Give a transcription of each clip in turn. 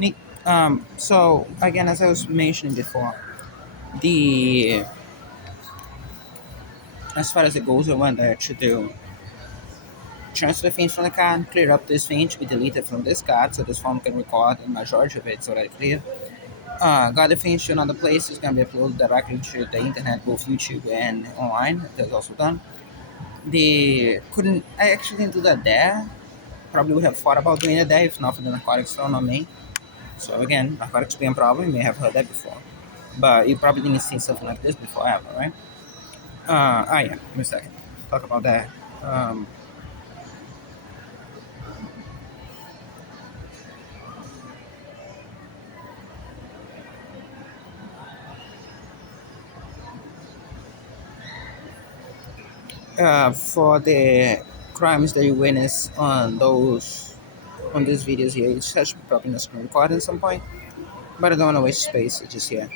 Nick, so again, as I was mentioning before, the as far as it goes, I went there to do transfer the things from the card, clear up this thing to be deleted from this card, so this phone can record the majority of it's already clear. Got the things to another place, it's gonna be uploaded directly to the internet, both YouTube and online. That's also done. The couldn't I actually didn't do that there. Probably would have thought about doing it there if not for the narcotics thrown on me. So again, narcotics being a problem, you may have heard that before. But you probably didn't see something like this before ever, right? Yeah, give me a second. Talk about that. Um, for the crimes that you witness on these videos here, it's actually probably not screen recording at some point, but I don't want to waste space. It's just here.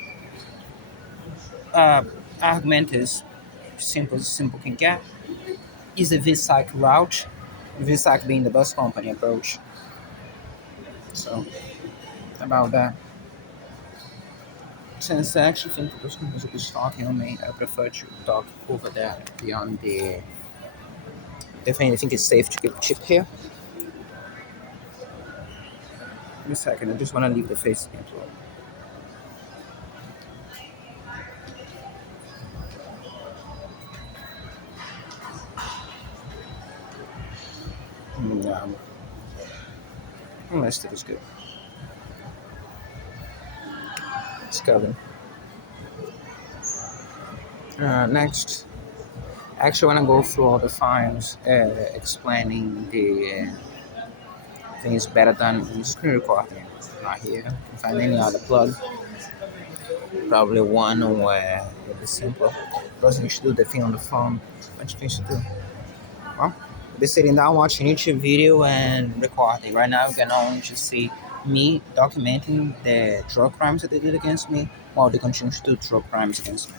Uh, Argument is simple can get. Is the VSAC route, VSAC being the bus company approach. So about that. Since I actually think that those companies will be talking on me, I prefer to talk over there beyond the. Definitely think it's safe to keep chip here. Give me a second, I just want to leave the face again. Um, unless it is good. It's covered. Next, I actually want to go through all the files explaining the things better than in screen recording. Not here. If I find any other plug, probably one where it'll be simpler. Doesn't need to do the thing on the phone. A bunch of things to do. Well, I'll be sitting down watching YouTube video and recording. Right now, you can only just see me documenting the drug crimes that they did against me while they continue to do drug crimes against me.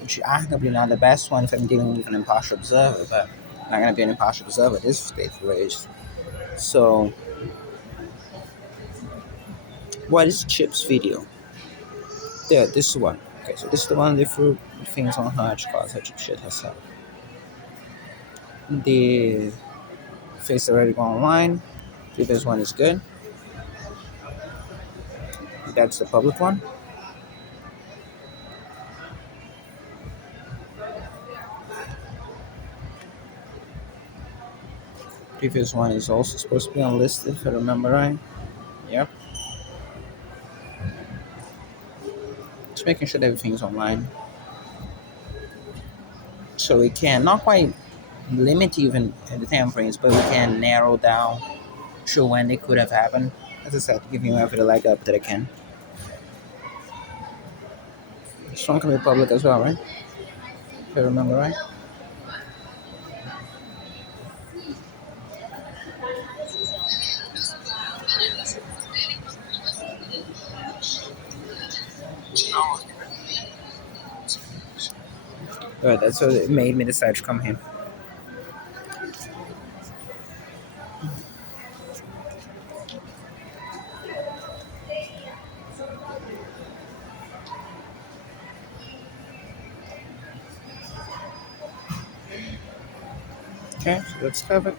Which arguably not the best one if I'm dealing with an impartial observer, but I'm not going to be an impartial observer at this stage raised. So, what is Chip's video? There, this is one. Okay, so this is the one they threw things on her to cause her to shit herself. The face already go online. Previous one is good. That's the public one. Previous one is also supposed to be unlisted if I remember right. Yep. Just making sure that everything's online. So we can not quite limit even the time frames, but we can narrow down to when they could have happened. As I said, giving you every leg up that I can. This one can be public as well, right? If I remember right. Alright, that's what it made me decide to come here. Okay, so that's covered.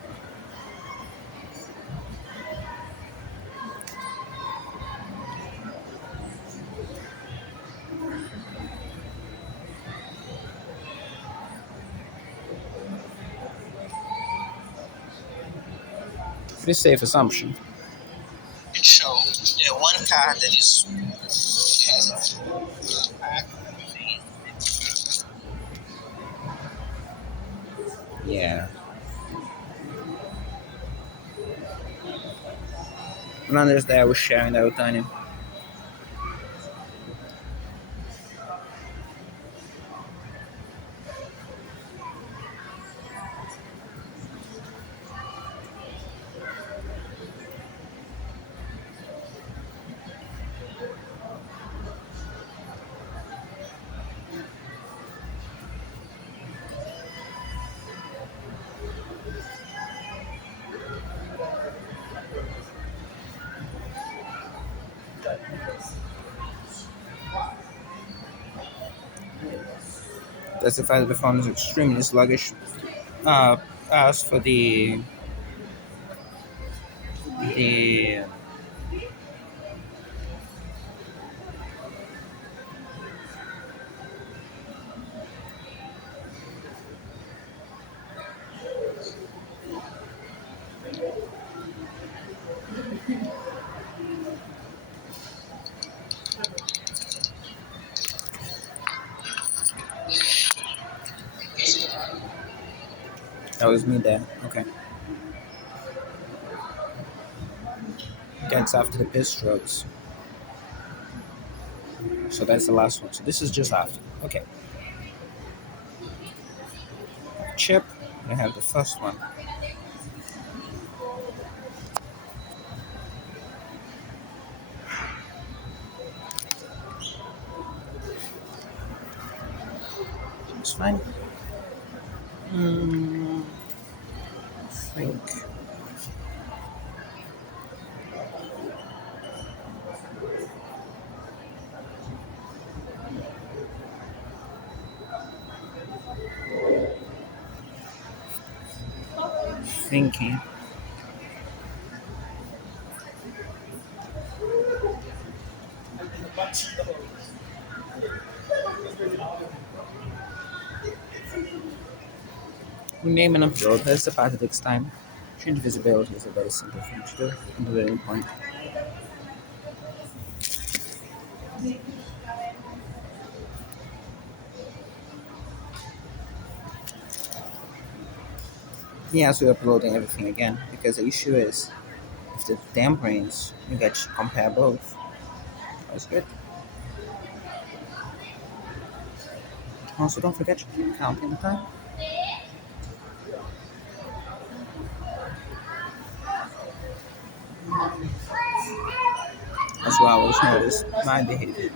Pretty safe assumption. So, the one card that is has yeah. None of that I was sharing that with Tanya. Testified that the phone is extremely sluggish. Uh, as for the that was me there. Okay, that's after the piss strokes. So that's the last one. So this is just after. Okay, chip. I have the first one. It's fine. Mm, I think. Thinking. Rename and upload. That's the part that takes time. Change visibility is a very simple thing to do. At the very point. Yes, we're uploading everything again because the issue is if the damperings, you get to compare both. That's good. Also, don't forget to keep counting the time. As well, I always notice my behavior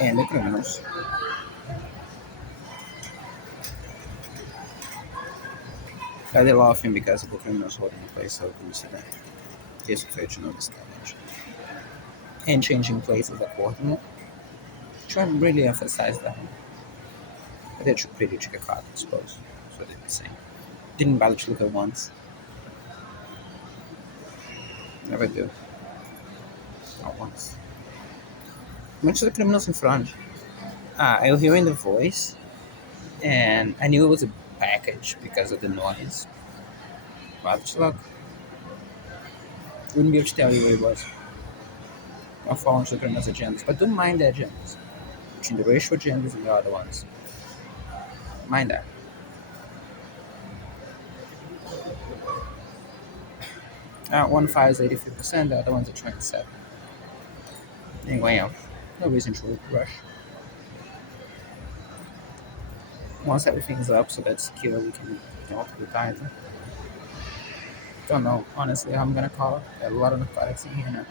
and the criminals. But they're laughing because of the criminals holding the place so close to them. Just for you to notice that much. And changing places accordingly. Try and really emphasize that. But they're pretty trick card, I suppose. That's what they were saying. Didn't bother to look at once. Never do. Not once. Went to the criminals in front. I was hearing the voice, and I knew it was a package because of the noise. But look, wouldn't be able to tell you what it was. Not following the criminals' agendas, but don't mind their agendas. Between the racial agendas and the other ones. Mind that. One file is 83%, the other one's at 27. Anyway, no reason to rush. Once everything's up so that's secure, we can go to the title. Don't know, honestly, how I'm gonna call it. There are a lot of narcotics in here now.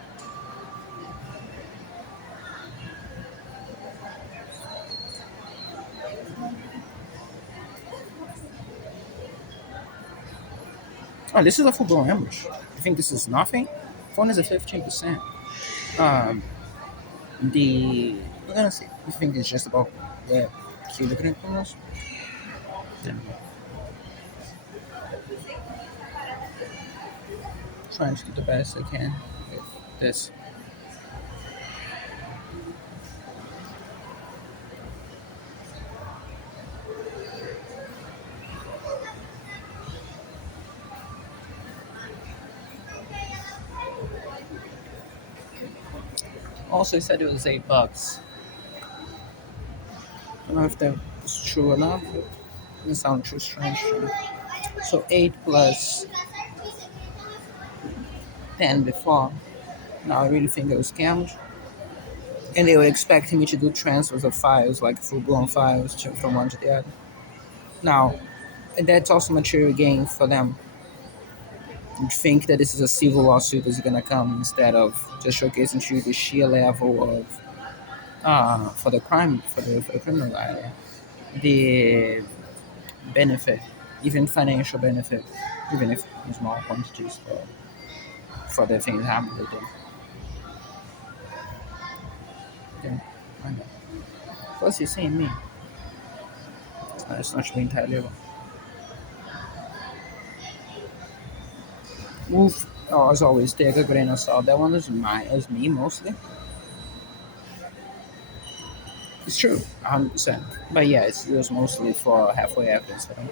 Oh, this is a full blown ambush. I think this is nothing. Phone is at 15%. Um, we're gonna see. You think it's just about kill the criminals? Yeah. Trying to do the best I can with this. Also, he said it was $8. I don't know if that was true or not. It doesn't sound too strange to me. So 8 plus 10 before. Now I really think it was scammed. And they were expecting me to do transfers of files, like full blown files from one to the other. Now, that's also material gain for them. You think that this is a civil lawsuit that's gonna come instead of just showcasing to you the sheer level of for the crime for the criminal area, the benefit, even financial benefit even if in small quantities for the things I'm doing. Yeah, I know. Plus, you're seeing me. It's not really entirely wrong. Wolf, oh, as always, take a grain of salt. That one is me mostly. It's true, 100%. But yeah, it's just mostly for halfway evidence. Right?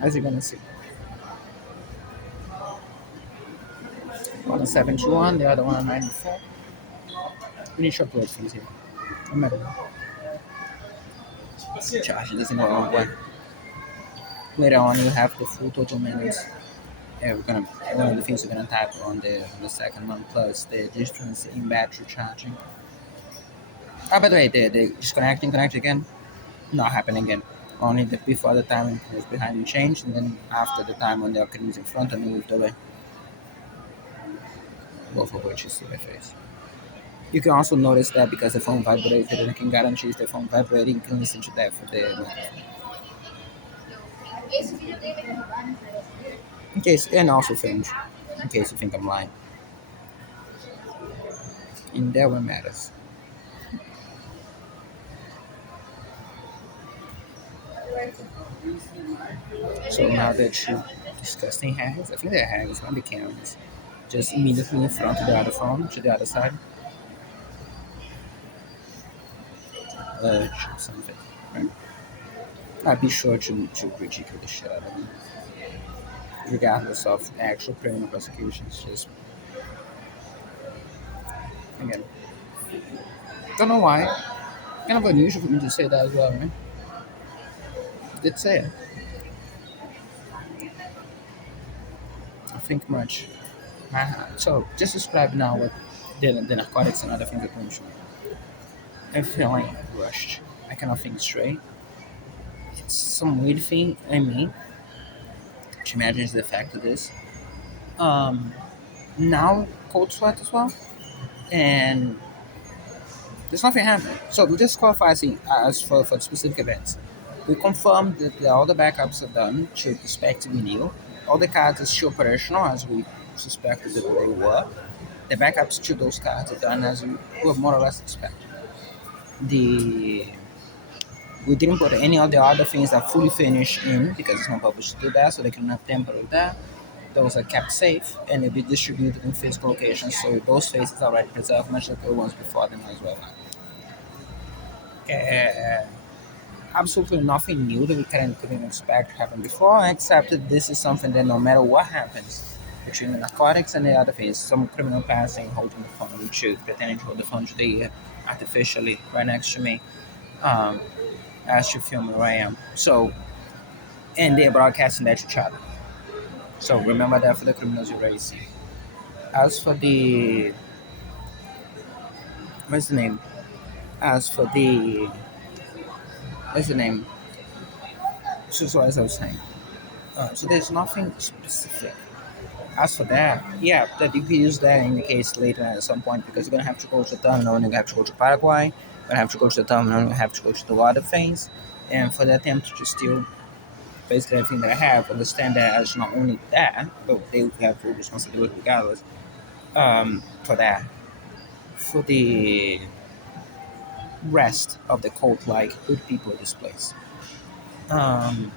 As you're gonna see, one on 71, the other one on 94. We need to upload things here. I'm not charge doesn't go wrong one. Later on, you have the full total minutes. Yeah, we're gonna one of the things we're gonna type on the second one plus the difference in battery charging. Ah, by the way, the disconnecting connect again, not happening again. Only the before the time was behind you changed, and then after the time when the occurring is in front and moved away. Both of which you see my face. You can also notice that because the phone vibrated, and I can guarantee if the phone vibrating, you can listen to that for the in case, and also films, in case you think I'm lying. In that one matters. So now that you discussing hags, I think they're hags, not the Karens. Just immediately in front of the other phone, to the other side, something. Right? I'd be sure to ridicule the shit out of them, regardless of actual criminal prosecutions. Just again, don't know why. Kind of unusual for me to say that as well, right? Did say it. I think much. So just describe now what the narcotics and other things that mentioned. I'm feeling rushed. I cannot think straight. It's some weird thing in me, which imagines the fact of this. Um, Now cold sweat as well, and there's nothing happening. So we just qualify as for specific events. We confirmed that all the backups are done to the spec to be new. All the cards are still operational as we suspected that they were. The backups to those cards are done as we were more or less expected. The We didn't put any of the other things that fully finished in because it's not published to do that, so they cannot tamper with that. Those are kept safe and they'll be distributed in physical locations, so those faces are already preserved much like the ones before them as well. Uh, Absolutely nothing new that we couldn't expect happened before, except that this is something that no matter what happens between the narcotics and the other things, some criminal passing holding the phone, which is pretending to hold the phone to the ear artificially right next to me, um, as to film where I am. So, and they're broadcasting that to each other. So remember that for the criminals you're raising. As for the what's the name? As for the what's the name? So as I was saying, so there's nothing specific. As for that, yeah, that you can use that in the case later at some point because you're gonna have to go to the terminal and you have to go to Paraguay. You're gonna have to go to the terminal and you have to go to the water things. And for the attempt to steal basically everything that I have, understand that as not only that, but they would have full responsibility regardless. For that, for the rest of the cult like good people in this place. Um,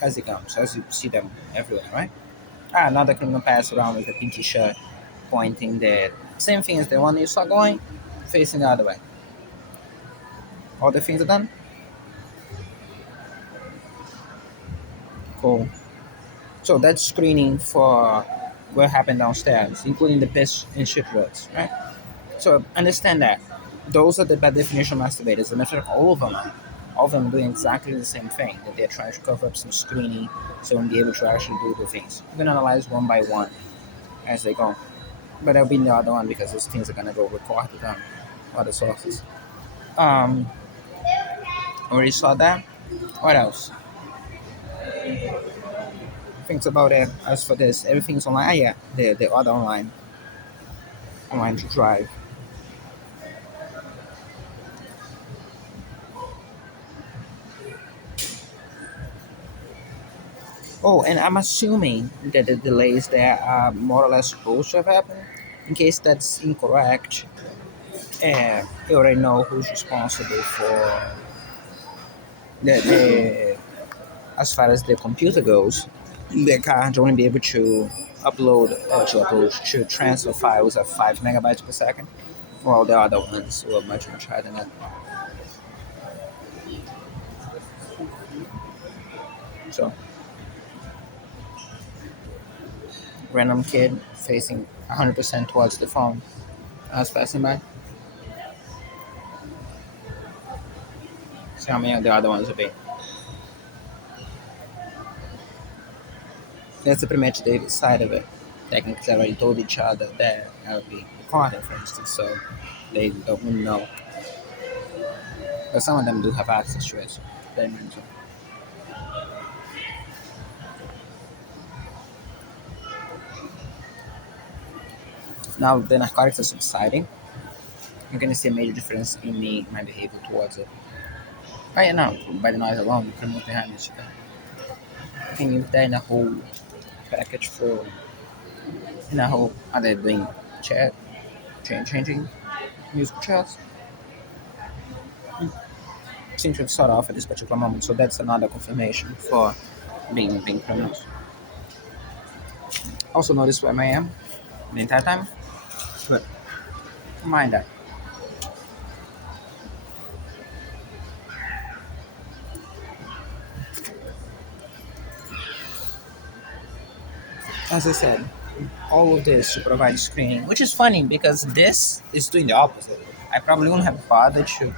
as it comes, as you see them everywhere, right? Another criminal pass around with a pinky shirt pointing the same thing as the one you saw going, facing the other way. All the things are done? Cool. So that's screening for what happened downstairs, including the piss and shit roads, right? So understand that. Those are the bad definition masturbators. The matter of all of them are. All of them doing exactly the same thing, that they're trying to cover up some screening so they'll be able to actually do the things. We're gonna analyze one by one as they go. But there'll be the other one because those things are gonna go recorded on other sources. Um Already saw that. What else? Things about it. As for this, everything's online. Yeah, the other online to drive. Oh, and I'm assuming that the delays there are more or less supposed to have happened. In case that's incorrect, you already know who's responsible for the as far as the computer goes. They can't only be able to to transfer files at 5 megabytes per second, while the other ones were much higher than that. So, random kid facing 100% towards the phone. I was passing by. See how many of the other ones will be. That's pretty much the side of it. Technically, they already told each other that I would be recording, for instance, so they don't really know. But some of them do have access to it. So they mentioned. Now the narcotics are subsiding. You're gonna see a major difference in me, my behavior towards it. Right now, by the noise alone, the criminal behind it. I can use that in a whole package for in a whole other doing chat, changing music chats. Seem to have sort off at this particular moment, so that's another confirmation for being criminals. Also notice where I am the entire time, but mind that. As I said, all of this to provide screening, which is funny because this is doing the opposite. I probably wouldn't have bothered to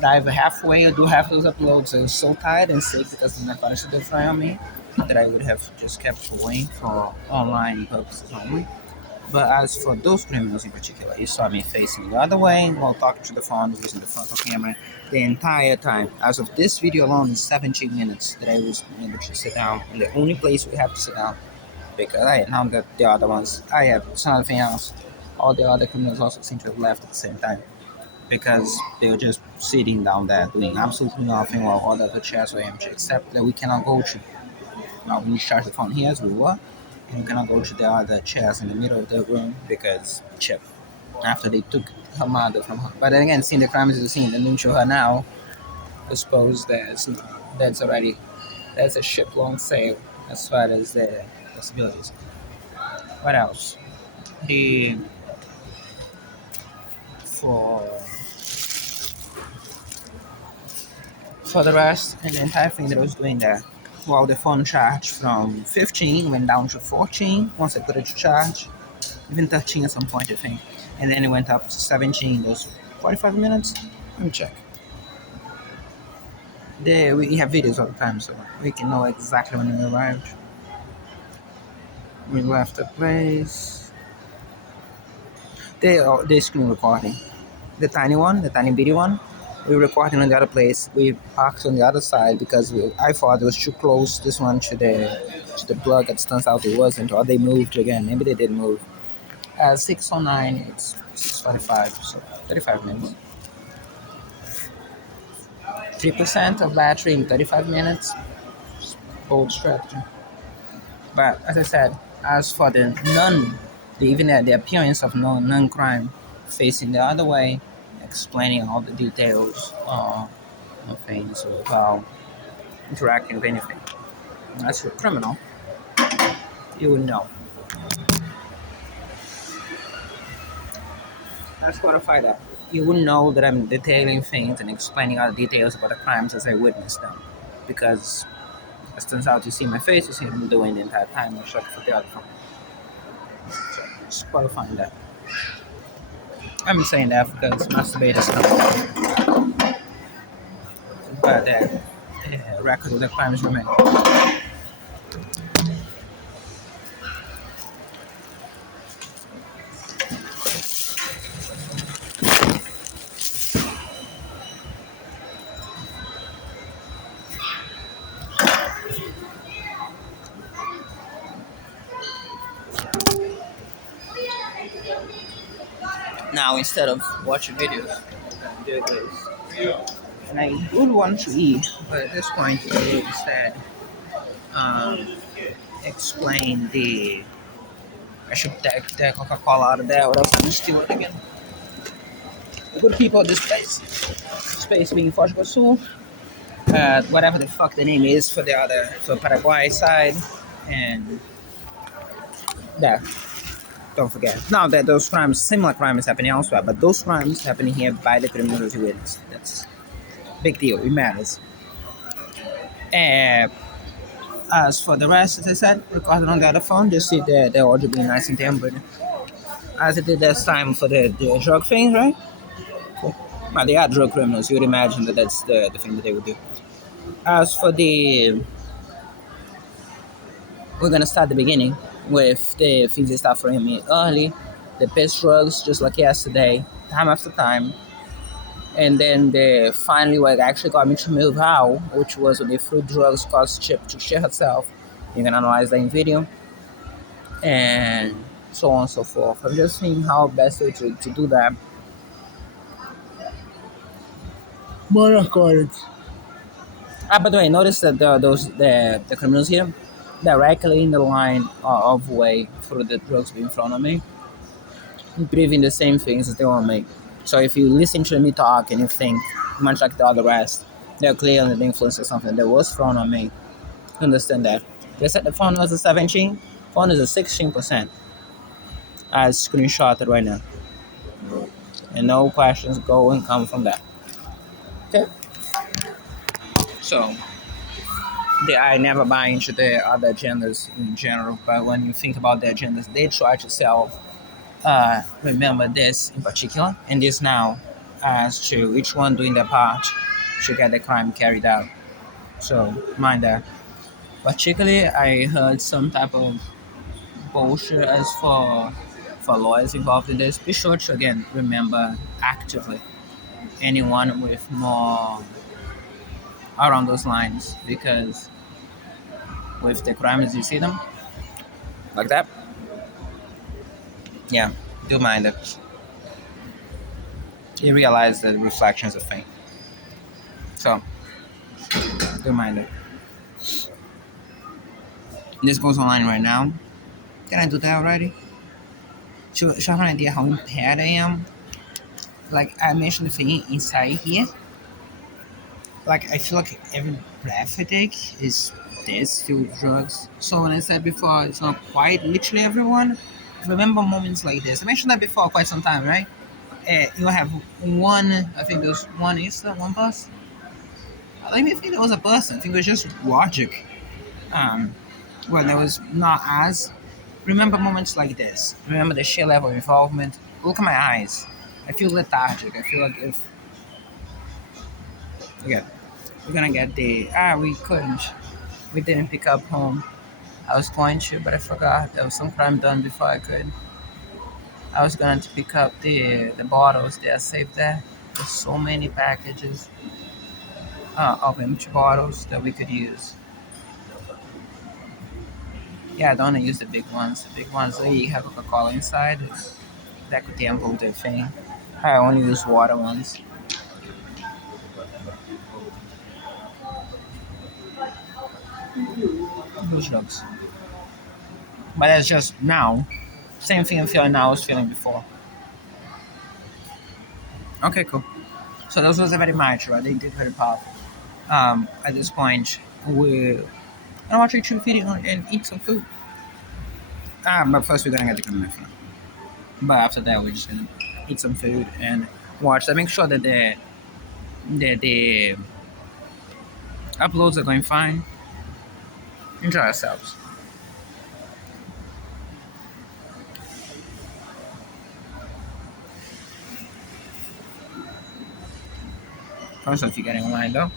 dive halfway or do half those uploads. I was so tired and sick because the narcotics were frying on me that I would have just kept going for online purposes only. But as for those criminals in particular, you saw me facing the other way while talking to the phone using the frontal camera the entire time. As of this video alone, is 17 minutes that I was able to sit down, and the only place we have to sit down because now that the other ones, I have something else. All the other criminals also seem to have left at the same time because they were just sitting down there doing absolutely nothing while all the other chairs were empty, except that we cannot go to. Now, we charge the phone here as we were, and we cannot go to the other chairs in the middle of the room because Chip, after they took her mother from her. But then again, seeing the crime is the scene and didn't show her now, I suppose that's already that's a ship long sail as far as the possibilities. What else? The for for the rest and the entire thing that I was doing there. Well, the phone charged from 15 went down to 14 once I put it to charge, even 13 at some point I think, and then it went up to 17. Those 45 minutes. Let me check. There we have videos all the time, so we can know exactly when we arrived. We left the place. They screen recording. The tiny one, the tiny bitty one, we were recording on the other place. We parked on the other side because I thought it was too close. This one to the plug. It turns out it wasn't, or they moved again. Maybe they did move. 6:09. It's 6:45, so 35 minutes. 3% of battery in 35 minutes. Bold strategy. But as I said, as for the even the appearance of non-crime, facing the other way, explaining all the details of things without interacting with anything. As for a criminal, you would know. Let's clarify that. You wouldn't know that I'm detailing things and explaining other details about the crimes as I witnessed them. Because, as turns out, you see my face, you see what I'm doing the entire time, I'm shut for the other phone. So, just qualifying that. I'm saying that because masturbators come but the record of the crimes remain. Now, instead of watching videos, I'm doing this. And I would want to eat, but at this point, I will instead explain the. I should take the Coca-Cola out of there, or else I'm steal it again. The good people of this space being Foz do Sul, whatever the fuck the name is for the other, for Paraguay side, and yeah, don't forget. Now that those crimes, similar crimes happening elsewhere, but those crimes happening here by the criminals witness. That's big deal. It matters. Uh, as for the rest, as I said, recorded on the other phone, just see the audio being nice and tempered. As it did last time for the drug thing, right? Cool. Well, they are drug criminals. You would imagine that that's the thing that they would do. As for the, we're gonna start the beginning with the things they start for me early, the piss drugs, just like yesterday, time after time. And then the finally what actually got me to move out, which was when the fruit drugs caused Chip to shit herself. You can analyze that in video. And so on and so forth. I'm just seeing how best way to do that. More according. By the way, notice that the criminals here directly in the line of way through the drugs being thrown on me, breathing the same things as they want to make. So if you listen to me talk and you think, much like the other rest, they're clearly under the influence of something that was thrown on me. Understand that. They said the phone was a 17, phone is a 16%. As screenshotted right now. And no questions go and come from that. Okay? So I never buy into the other agendas in general, but when you think about the agendas they try to sell, remember this in particular, and this now, as to each one doing their part to get the crime carried out. So mind that. Particularly, I heard some type of bullshit as for lawyers involved in this. Be sure to again remember actively anyone with more around those lines, because with the crimes you see them like that, yeah, do mind it. You realize that reflections are fake, so do mind it. This goes online right now. Can I do that already? Should I have an idea how impaired I am? Like I mentioned the thing inside here. Like I feel like every breath I take is this filled with drugs. So when I said before, it's not quite literally everyone. Remember moments like this. I mentioned that before quite some time, right? You have one. I think there's one Easter, one bus. Let me think there was a bus. I think it was just logic. Um, when there was not as. Remember moments like this. Remember the sheer level of involvement. Look at my eyes. I feel lethargic. I feel like if. Okay, we're gonna get the. We couldn't. We didn't pick up home. I was going to, but I forgot. There was some crime done before I could. I was going to pick up the bottles that are saved there. There's so many packages of empty bottles that we could use. Yeah, I don't want to use the big ones. The big ones, they have Coca-Cola inside. That could temple the thing. I only use water ones. Who's drugs? But that's just now. Same thing I'm feeling now I was feeling before. Okay, cool. So those was very mature. They did very powerful. At this point, we're gonna watch a YouTube video and eat some food. But first we're gonna get the camera phone. But after that, we're just gonna eat some food and watch. So make sure that the uploads are going fine. Enjoy ourselves. First off, you're getting online though.